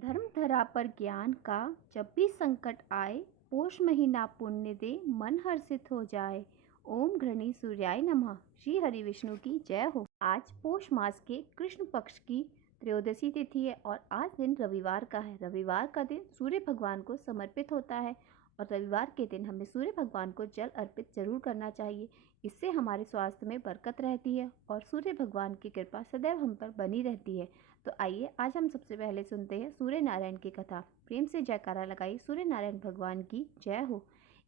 धर्म धरा पर ज्ञान का जब भी संकट आए, पोष महीना पुण्य दे मन हर्षित हो जाए। ओम घृणी सूर्याय नमः। श्री हरि विष्णु की जय हो। आज पोष मास के कृष्ण पक्ष की त्रयोदशी तिथि है और आज दिन रविवार का है। रविवार का दिन सूर्य भगवान को समर्पित होता है और रविवार के दिन हमें सूर्य भगवान को जल अर्पित जरूर करना चाहिए। इससे हमारे स्वास्थ्य में बरकत रहती है और सूर्य भगवान की कृपा सदैव हम पर बनी रहती है। तो आइए आज हम सबसे पहले सुनते हैं सूर्य नारायण की कथा। प्रेम से जयकारा लगाई सूर्य नारायण भगवान की जय हो।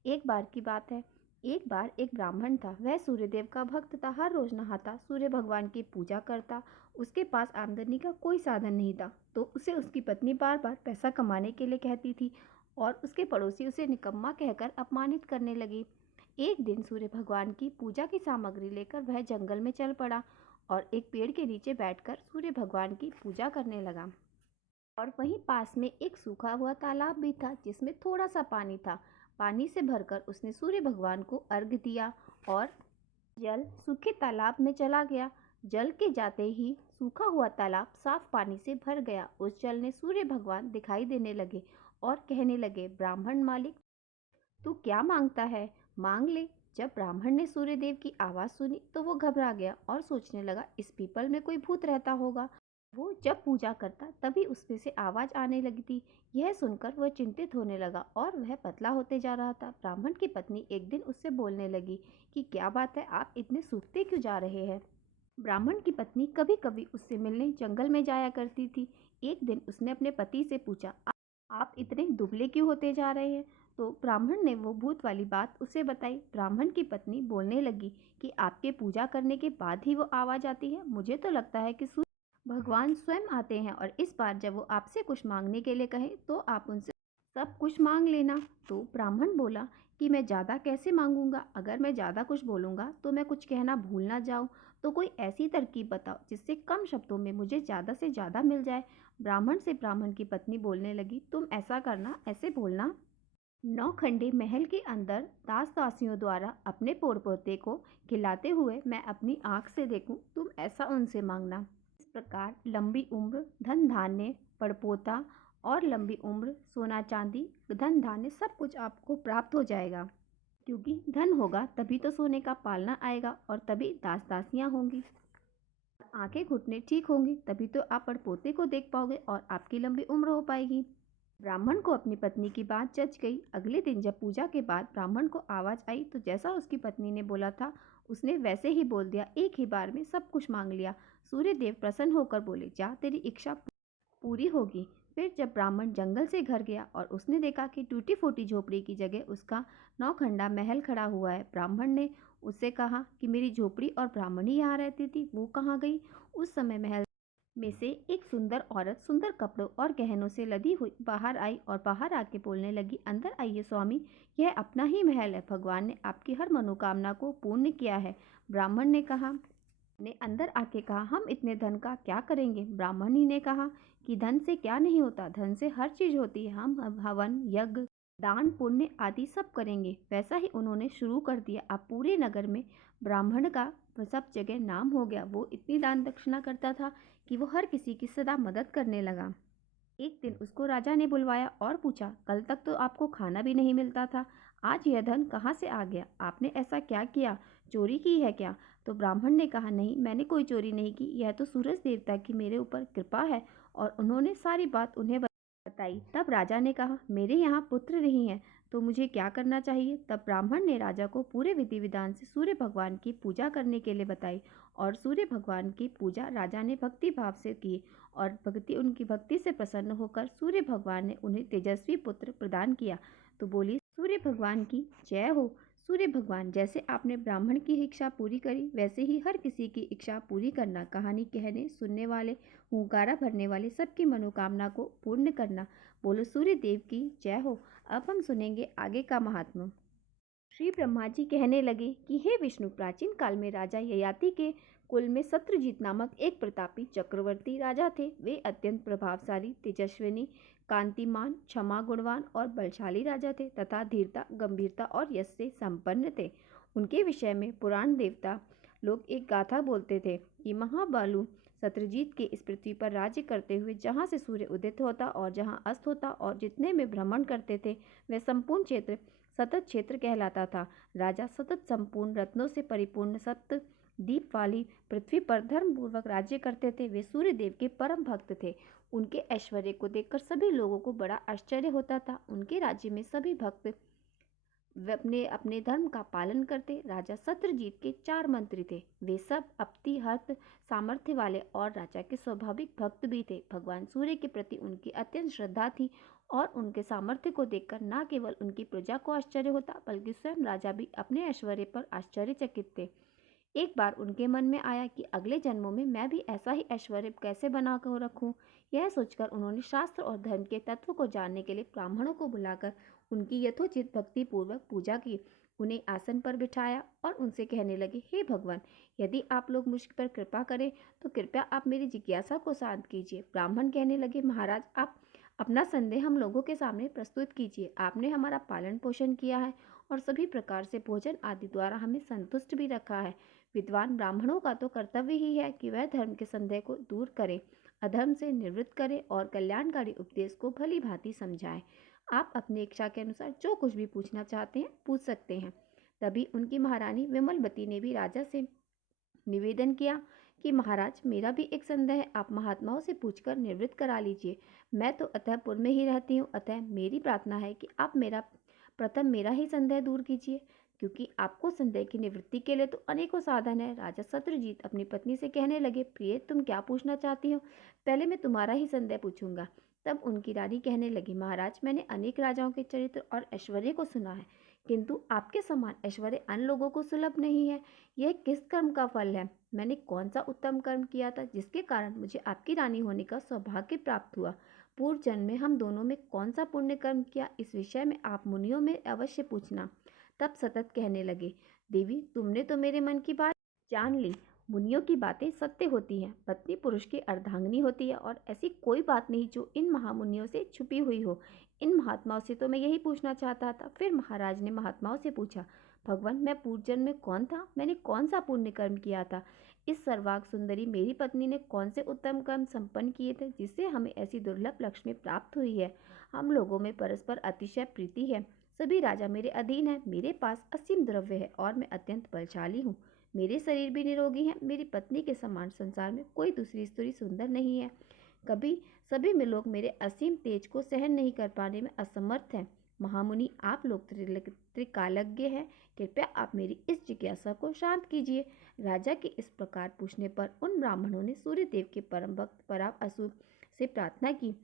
एक बार की बात है, एक बार एक ब्राह्मण था। वह सूर्यदेव का भक्त था। हर रोज नहाता, सूर्य भगवान की पूजा करता। उसके पास आमदनी का कोई साधन नहीं था, तो उसे उसकी पत्नी बार बार पैसा कमाने के लिए कहती थी और उसके पड़ोसी उसे निकम्मा कहकर अपमानित करने लगे। एक दिन सूर्य भगवान की पूजा की सामग्री लेकर वह जंगल में चल पड़ा और एक पेड़ के नीचे बैठकर सूर्य भगवान की पूजा करने लगा। और वहीं पास में एक सूखा हुआ तालाब भी था जिसमें थोड़ा सा पानी था। पानी से भरकर उसने सूर्य भगवान को अर्घ्य दिया और जल सूखे तालाब में चला गया। जल के जाते ही सूखा हुआ तालाब साफ पानी से भर गया। उस जल ने सूर्य भगवान दिखाई देने लगे और कहने लगे, ब्राह्मण मालिक, तू क्या मांगता है, मांग ले। जब ब्राह्मण ने सूर्यदेव की आवाज सुनी तो वो घबरा गया और सोचने लगा, इस पीपल में कोई भूत रहता होगा। वो जब पूजा करता तभी उसमें से आवाज आने लगी थी। यह सुनकर वह चिंतित होने लगा और वह पतला होते जा रहा था। ब्राह्मण की पत्नी एक दिन उससे बोलने लगी कि क्या बात है, आप इतने सूखते क्यों जा रहे हैं। ब्राह्मण की पत्नी कभी कभी उससे मिलने जंगल में जाया करती थी। एक दिन उसने अपने पति से पूछा, आप इतने दुबले क्यों होते जा रहे हैं। तो ब्राह्मण ने वो भूत वाली बात उसे बताई। ब्राह्मण की पत्नी बोलने लगी कि आपके पूजा करने के बाद ही वो आवाज आती है। मुझे तो लगता है कि सूर्य भगवान स्वयं आते हैं और इस बार जब वो आपसे कुछ मांगने के लिए कहें तो आप उनसे सब कुछ मांग लेना। तो ब्राह्मण बोला कि मैं ज़्यादा कैसे मांगूंगा, अगर मैं ज़्यादा कुछ बोलूँगा तो मैं कुछ कहना भूल ना जाऊँ। तो कोई ऐसी तरकीब बताओ जिससे कम शब्दों में मुझे ज़्यादा से ज़्यादा मिल जाए। ब्राह्मण से ब्राह्मण की पत्नी बोलने लगी, तुम ऐसा करना, ऐसे बोलना, नौखंडे महल के अंदर दास दासियों द्वारा अपने पोर पोते को खिलाते हुए मैं अपनी आंख से देखूं, तुम ऐसा उनसे मांगना। इस प्रकार लंबी उम्र, धन धान्य, पड़पोता और लंबी उम्र, सोना चांदी, धन धान्य सब कुछ आपको प्राप्त हो जाएगा। क्योंकि धन होगा तभी तो सोने का पालना आएगा और तभी दास दासियां होंगी। आंखें घुटने ठीक होंगी तभी तो आप पड़पोते को देख पाओगे और आपकी लंबी उम्र हो पाएगी। ब्राह्मण को अपनी पत्नी की बात जच गई। अगले दिन जब पूजा के बाद ब्राह्मण को आवाज आई तो जैसा उसकी पत्नी ने बोला था उसने वैसे ही बोल दिया। एक ही बार में सब कुछ मांग लिया। सूर्य देव प्रसन्न होकर बोले, जा तेरी इच्छा पूरी होगी। फिर जब ब्राह्मण जंगल से घर गया और उसने देखा कि टूटी फूटी झोपड़ी की जगह उसका नौखंडा महल खड़ा हुआ है। ब्राह्मण ने उससे कहा कि मेरी झोपड़ी और ब्राह्मणी यहाँ रहती थी, वो कहाँ गई। उस समय महल में से एक सुंदर औरत सुंदर कपड़ों और गहनों से लदी हुई बाहर आई और बाहर आके बोलने लगी, अंदर आइए स्वामी, यह अपना ही महल है। भगवान ने आपकी हर मनोकामना को पूर्ण किया है। ब्राह्मण ने कहा, ने अंदर आके कहा, हम इतने धन का क्या करेंगे। ब्राह्मणी ने कहा कि धन से क्या नहीं होता, धन से हर चीज होती है। हम हवन, यज्ञ, दान, पुण्य आदि सब करेंगे। वैसा ही उन्होंने शुरू कर दिया। अब पूरे नगर में ब्राह्मण का सब जगह नाम हो गया। वो इतनी दान दक्षिणा करता था कि वो हर किसी की सदा मदद करने लगा। एक दिन उसको राजा ने बुलवाया और पूछा, कल तक तो आपको खाना भी नहीं मिलता था, आज यह धन कहाँ से आ गया, आपने ऐसा क्या किया, चोरी की है क्या। तो ब्राह्मण ने कहा, नहीं, मैंने कोई चोरी नहीं की, यह तो सूरज देवता की मेरे ऊपर कृपा है। और उन्होंने सारी बात उन्हें बताई। तब राजा ने कहा, मेरे यहाँ पुत्र नहीं है तो मुझे क्या करना चाहिए। तब ब्राह्मण ने राजा को पूरे विधि विधान से सूर्य भगवान की पूजा करने के लिए बताई और सूर्य भगवान की पूजा राजा ने भक्ति भाव से की और उनकी भक्ति से प्रसन्न होकर सूर्य भगवान ने उन्हें तेजस्वी पुत्र प्रदान किया। तो बोली, सूर्य भगवान की जय हो। सूर्य भगवान, जैसे आपने ब्राह्मण की इच्छा पूरी करी वैसे ही हर किसी की इच्छा पूरी करना। कहानी कहने सुनने वाले, हुंकारा भरने वाले सबकी मनोकामना को पूर्ण करना। बोलो सूर्य देव की जय हो। अब हम सुनेंगे आगे का महात्मा। श्री ब्रह्मा जी कहने लगे कि हे विष्णु, प्राचीन काल में राजा ययाति के कुल में सत्रजीत नामक एक प्रतापी चक्रवर्ती राजा थे। वे अत्यंत प्रभावशाली, तेजस्विनी, कांतिमान, क्षमा गुणवान और बलशाली राजा थे तथा धीरता, गंभीरता और यश से संपन्न थे। उनके विषय में पुराण देवता लोग एक गाथा बोलते थे कि महाबालु शत्रुजीत के इस पृथ्वी पर राज्य करते हुए जहाँ से सूर्य उदित होता और जहाँ अस्त होता और जितने में भ्रमण करते थे वह संपूर्ण क्षेत्र सतत क्षेत्र कहलाता था। राजा सतत संपूर्ण रत्नों से परिपूर्ण सप्त दीप वाली पृथ्वी पर धर्मपूर्वक राज्य करते थे। वे सूर्य देव के परम भक्त थे। उनके ऐश्वर्य को देखकर सभी लोगों को बड़ा आश्चर्य होता था। उनके राज्य में सभी भक्त वे अपने अपने धर्म का पालन करते। राजा सत्यजीत के 4 मंत्री थे। वे सब अपनी हर्ष सामर्थ्य वाले और राजा के स्वाभाविक भक्त भी थे। भगवान सूर्य के प्रति उनकी अत्यंत श्रद्धा थी और उनके सामर्थ्य को देखकर न केवल उनकी प्रजा को आश्चर्य होता बल्कि स्वयं राजा भी अपने ऐश्वर्य पर आश्चर्यचकित थे। एक बार उनके मन में आया कि अगले जन्मों में मैं भी ऐसा ही ऐश्वर्य कैसे बना कर रखूं। यह सोचकर उन्होंने शास्त्र और धर्म के तत्व को जानने के लिए ब्राह्मणों को बुलाकर उनकी यथोचित भक्ति पूर्वक पूजा की। उन्हें आसन पर बिठाया और उनसे कहने लगे, हे भगवान, यदि आप लोग मुझ पर कृपा करें तो कृपया आप मेरी जिज्ञासा को शांत कीजिए। ब्राह्मण कहने लगे, महाराज, आप अपना संदेह हम लोगों के सामने प्रस्तुत कीजिए। आपने हमारा पालन पोषण किया है और सभी प्रकार से भोजन आदि द्वारा हमें संतुष्ट भी रखा है। विद्वान ब्राह्मणों का तो कर्तव्य ही है कि वह धर्म के संदेह को दूर करें, अधर्म से निवृत्त करें और कल्याणकारी उपदेश को भली भांति समझाएं। आप अपनी इच्छा के अनुसार जो कुछ भी पूछना चाहते हैं पूछ सकते हैं। तभी उनकी महारानी विमलवती ने भी राजा से निवेदन किया कि महाराज, मेरा भी एक संदेह है, आप महात्माओं से पूछकर निवृत्त करा लीजिए। मैं तो अतःपुर में ही रहती हूँ, अतः मेरी प्रार्थना है कि आप मेरा ही संदेह दूर कीजिए, क्योंकि आपको संदेह की निवृत्ति के लिए तो अनेकों साधन है। राजा शत्रुजीत अपनी पत्नी से कहने लगे, प्रिय, तुम क्या पूछना चाहती हो? पहले मैं तुम्हारा ही संदेह पूछूंगा। तब उनकी रानी कहने लगी, महाराज, मैंने अनेक राजाओं के चरित्र और ऐश्वर्य को सुना है, किंतु आपके समान ऐश्वर्य अन्य लोगों को सुलभ नहीं है। यह किस कर्म का फल है? मैंने कौन सा उत्तम कर्म किया था जिसके कारण मुझे आपकी रानी होने का सौभाग्य प्राप्त हुआ? पूर्व जन्म में हम दोनों में कौन सा पुण्य कर्म किया, इस विषय में आप मुनियों में अवश्य पूछना। तब सतत कहने लगे, देवी, तुमने तो मेरे मन की बात जान ली। मुनियों की बातें सत्य होती हैं। पत्नी पुरुष की अर्धांगिनी होती है और ऐसी कोई बात नहीं जो इन महामुनियों से छुपी हुई हो। इन महात्माओं से तो मैं यही पूछना चाहता था। फिर महाराज ने महात्माओं से पूछा, भगवान, मैं पूर्व जन्म में कौन था? मैंने कौन सा पुण्य कर्म किया था? इस सर्वांग सुंदरी मेरी पत्नी ने कौन से उत्तम कर्म संपन्न किए थे जिससे हमें ऐसी दुर्लभ लक्ष्मी प्राप्त हुई है? हम लोगों में परस्पर अतिशय प्रीति है। सभी राजा मेरे अधीन है। मेरे पास असीम द्रव्य है और मैं अत्यंत बलशाली हूँ। मेरे शरीर भी निरोगी है। मेरी पत्नी के समान संसार में कोई दूसरी स्त्री सुंदर नहीं है। कभी सभी में लोग मेरे असीम तेज को सहन नहीं कर पाने में असमर्थ हैं। महामुनि, आप लोग त्रिकालज्ञ हैं, कृपया आप मेरी इस जिज्ञासा को शांत कीजिए। राजा के इस प्रकार पूछने पर उन ब्राह्मणों ने सूर्यदेव के परम भक्त पराशर से प्रार्थना की,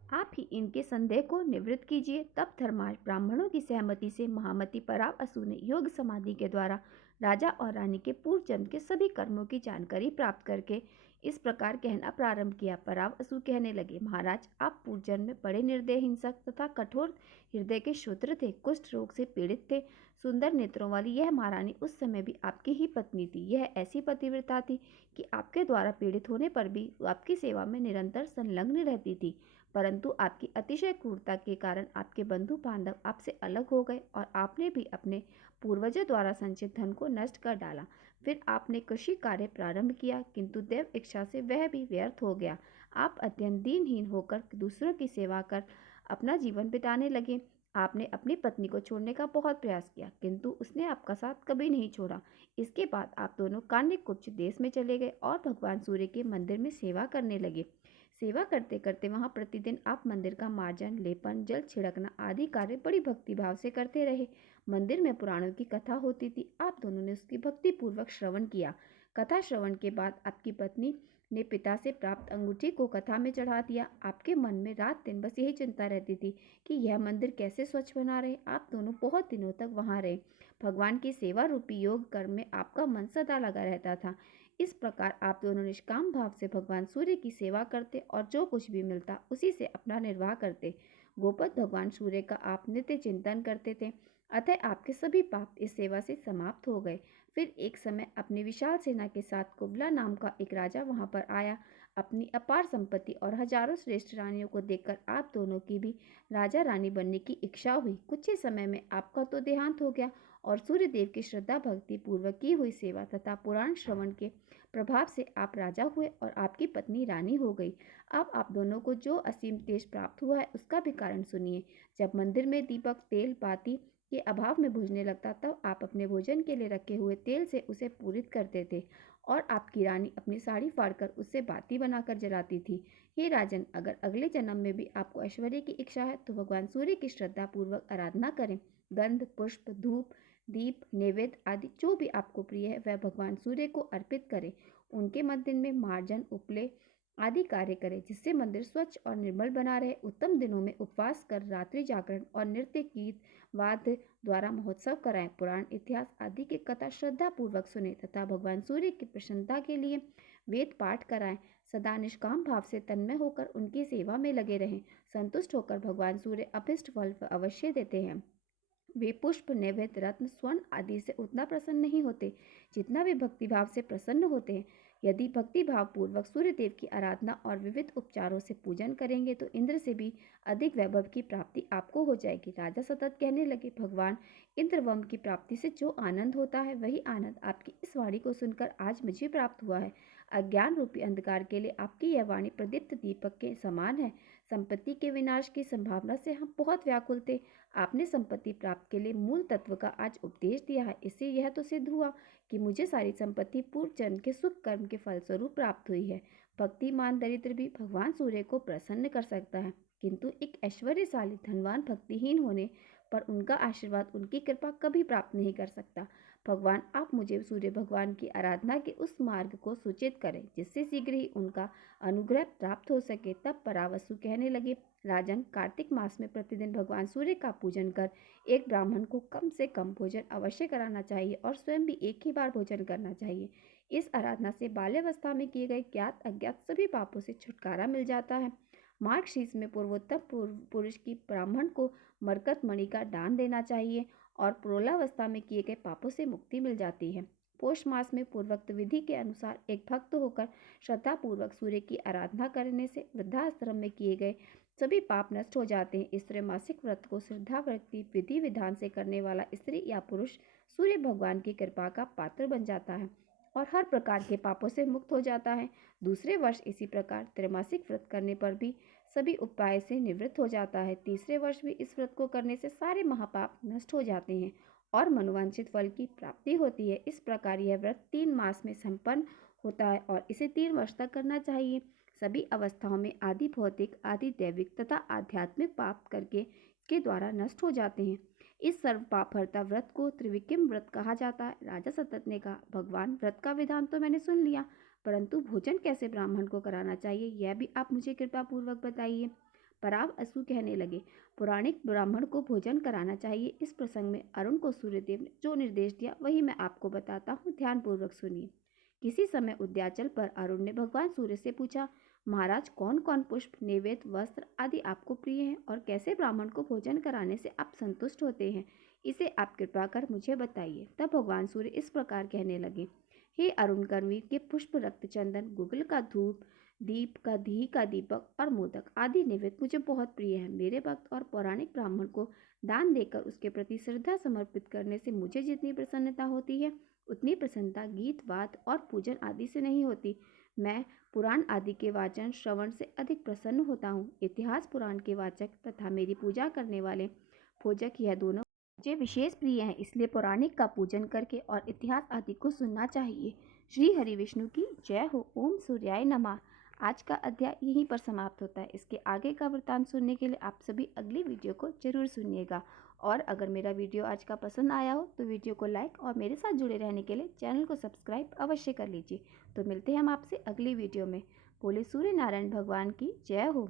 आप ही इनके संदेह को निवृत्त कीजिए। तब धर्माज ब्राह्मणों की सहमति से महामती पराशर ने योग समाधि के द्वारा राजा और रानी के पूर्व जन्म के सभी कर्मों की जानकारी प्राप्त करके इस प्रकार कहना प्रारंभ किया। पराशर कहने लगे, महाराज, आप पूर्व जन्म में बड़े निर्दय, हिंसक तथा कठोर हृदय के शूद्र थे। कुष्ठ रोग से पीड़ित थे। सुंदर नेत्रों वाली यह महारानी उस समय भी आपकी ही पत्नी थी। यह ऐसी पतिव्रता थी कि आपके द्वारा पीड़ित होने पर भी आपकी सेवा में निरंतर संलग्न रहती थी। परंतु आपकी अतिशय क्रूरता के कारण आपके बंधु बांधव आपसे अलग हो गए और आपने भी अपने पूर्वजों द्वारा संचित धन को नष्ट कर डाला। फिर आपने कृषि कार्य प्रारंभ किया, किंतु देव इच्छा से वह भी व्यर्थ हो गया। आप अत्यंत दीनहीन होकर दूसरों की सेवा कर अपना जीवन बिताने लगे। आपने अपनी पत्नी को छोड़ने का बहुत प्रयास किया, किंतु उसने आपका साथ कभी नहीं छोड़ा। इसके बाद आप दोनों कान्यकुब्ज देश में चले गए और भगवान सूर्य के मंदिर में सेवा करने लगे। सेवा करते करते वहां प्रतिदिन आप मंदिर का मार्जन, लेपन, जल छिड़कना आदि कार्य बड़ी भक्तिभाव से करते रहे। मंदिर में पुराणों की कथा होती थी। आप दोनों ने उसकी भक्ति पूर्वक श्रवण किया। कथा श्रवण के बाद आपकी पत्नी ने पिता से प्राप्त अंगूठी को कथा में चढ़ा दिया। आपके मन में रात दिन बस यही चिंता रहती थी कि यह मंदिर कैसे स्वच्छ बना रहे। आप दोनों बहुत दिनों तक वहां रहे। भगवान की सेवा रूपी योग कर्म में आपका मन सदा लगा रहता था। इस प्रकार आप दोनों निष्काम भाव से भगवान सूर्य की सेवा करते और जो कुछ भी मिलता उसी से अपना निर्वाह करते। गोपद भगवान सूर्य का आप नित्य चिंतन करते थे, अतः आपके सभी पाप इस सेवा से समाप्त हो गए। फिर एक समय अपनी विशाल सेना के साथ कुबला नाम का एक राजा वहां पर आया। अपनी अपार संपत्ति और हजारों श्रेष्ठ रानियों को देखकर आप दोनों की भी राजा रानी बनने की इच्छा हुई। कुछ ही समय में आपका तो देहांत हो गया और सूर्य देव की श्रद्धा भक्ति पूर्वक की हुई सेवा तथा पुराण श्रवण के प्रभाव से आप राजा हुए और आपकी पत्नी रानी हो गई। अब आप दोनों को जो असीम तेज प्राप्त हुआ है उसका भी कारण सुनिए। जब मंदिर में दीपक तेल बाती के अभाव में बुझने लगता तब आप अपने भोजन के लिए रखे हुए तेल से उसे पूरित करते थे और आपकी रानी अपनी साड़ी फाड़कर उससे बाती बनाकर जलाती थी। हे राजन, अगर अगले जन्म में भी आपको ऐश्वर्य की इच्छा है तो भगवान सूर्य की श्रद्धा पूर्वक आराधना करें। गंध, पुष्प, धूप, दीप, नैवेद्य आदि जो भी आपको प्रिय है वह भगवान सूर्य को अर्पित करें। उनके मंदिर में मार्जन, उपले आदि कार्य करें जिससे मंदिर स्वच्छ और निर्मल बना रहे। उत्तम दिनों में उपवास कर रात्रि जागरण और नृत्य, गीत, वाद्य द्वारा महोत्सव कराएं। पुराण, इतिहास आदि की कथा श्रद्धा पूर्वक सुने तथा भगवान सूर्य की प्रसन्नता के लिए वेद पाठ कराएं। सदा निष्काम भाव से तन्मय होकर उनकी सेवा में लगे रहें। संतुष्ट होकर भगवान सूर्य अभिष्ट फल अवश्य देते हैं। वे पुष्प, नैवेद्य, रत्न, स्वर्ण आदि से उतना प्रसन्न नहीं होते जितना वे भक्तिभाव से प्रसन्न होते हैं। यदि भक्तिभाव पूर्वक सूर्य देव की आराधना और विविध उपचारों से पूजन करेंगे तो इंद्र से भी अधिक वैभव की प्राप्ति आपको हो जाएगी। राजा सतत कहने लगे, भगवान इंद्रवम की प्राप्ति से जो आनंद होता है वही आनंद आपकी इस वाणी को सुनकर आज मुझे प्राप्त हुआ है। अज्ञान रूपी अंधकार के लिए आपकी यह वाणी प्रदीप्त दीपक के समान है। संपत्ति के विनाश की संभावना से हम बहुत व्याकुल थे। आपने संपत्ति प्राप्त के लिए मूल तत्व का आज उपदेश दिया है। इससे यह तो सिद्ध हुआ कि मुझे सारी संपत्ति पूर्व जन्म के सुख कर्म के फलस्वरूप प्राप्त हुई है। भक्तिमान दरिद्र भी भगवान सूर्य को प्रसन्न कर सकता है, किंतु एक ऐश्वर्यशाली धनवान भक्तिहीन होने पर उनका आशीर्वाद, उनकी कृपा कभी प्राप्त नहीं कर सकता। भगवान, आप मुझे सूर्य भगवान की आराधना के उस मार्ग को सूचित करें जिससे शीघ्र ही उनका अनुग्रह प्राप्त हो सके। तब परावसु कहने लगे, राजन, कार्तिक मास में प्रतिदिन भगवान सूर्य का पूजन कर एक ब्राह्मण को कम से कम भोजन अवश्य कराना चाहिए और स्वयं भी एक ही बार भोजन करना चाहिए। इस आराधना से बाल्यावस्था में किए गए ज्ञात अज्ञात सभी पापों से छुटकारा मिल जाता है। मार्गशीर्ष में पूर्वोत्तर पुरुष की ब्राह्मण को मरकत मणि का दान देना चाहिए और प्रोलावस्था में किए गए पापों से मुक्ति मिल जाती है। पौष मास में पूर्वोक्त विधि के अनुसार एक भक्त होकर श्रद्धा पूर्वक सूर्य की आराधना करने से वृद्धाश्रम में किए गए सभी पाप नष्ट हो जाते हैं। इस त्रैमासिक व्रत को श्रद्धा भक्ति विधि विधान से करने वाला स्त्री या पुरुष सूर्य भगवान की कृपा का पात्र बन जाता है और हर प्रकार के पापों से मुक्त हो जाता है। दूसरे वर्ष इसी प्रकार त्रैमासिक व्रत करने पर भी सभी उपाय से निवृत्त हो जाता है। तीसरे वर्ष भी इस व्रत को करने से सारे महापाप नष्ट हो जाते हैं और मनोवांछित फल की प्राप्ति होती है। इस प्रकार यह व्रत 3 मास में संपन्न होता है और इसे 3 वर्ष तक करना चाहिए। सभी अवस्थाओं में आदि भौतिक, आदि दैविक तथा आध्यात्मिक पाप करके के द्वारा नष्ट हो जाते हैं। इस सर्व पाप हरता व्रत को त्रिविक्रम व्रत कहा जाता है। राजा सतत ने कहा, भगवान, व्रत का विधान तो मैंने सुन लिया, परंतु भोजन कैसे ब्राह्मण को कराना चाहिए यह भी आप मुझे कृपा पूर्वक बताइए। पराव असु कहने लगे, पौराणिक ब्राह्मण को भोजन कराना चाहिए। इस प्रसंग में अरुण को सूर्यदेव ने जो निर्देश दिया वही मैं आपको बताता हूँ, ध्यान पूर्वक सुनिए। किसी समय उद्याचल पर अरुण ने भगवान सूर्य से पूछा, महाराज, कौन कौन पुष्प, नैवेद्य, वस्त्र आदि आपको प्रिय हैं और कैसे ब्राह्मण को भोजन कराने से आप संतुष्ट होते हैं, इसे आप कृपा कर मुझे बताइए। तब भगवान सूर्य इस प्रकार कहने लगे, हे अरुण, गर्मी के पुष्प, रक्त चंदन, गुगल का धूप, दीप का घी का दीपक और मोदक आदि नैवेद्य मुझे बहुत प्रिय है। मेरे भक्त और पौराणिक ब्राह्मण को दान देकर उसके प्रति श्रद्धा समर्पित करने से मुझे जितनी प्रसन्नता होती है उतनी प्रसन्नता गीत, वाद और पूजन आदि से नहीं होती। मैं पुराण आदि के वाचन श्रवण से अधिक प्रसन्न होता हूँ। इतिहास पुराण के वाचक तथा मेरी पूजा करने वाले भोजक, यह दोनों मुझे विशेष प्रिय हैं, इसलिए पौराणिक का पूजन करके और इतिहास आदि को सुनना चाहिए। श्री हरि विष्णु की जय हो। ओम सूर्याय नमः। आज का अध्याय यहीं पर समाप्त होता है। इसके आगे का वृत्तांत सुनने के लिए आप सभी अगली वीडियो को जरूर सुनिएगा। और अगर मेरा वीडियो आज का पसंद आया हो तो वीडियो को लाइक और मेरे साथ जुड़े रहने के लिए चैनल को सब्सक्राइब अवश्य कर लीजिए। तो मिलते हैं हम आपसे अगली वीडियो में। बोले सूर्य नारायण भगवान की जय हो।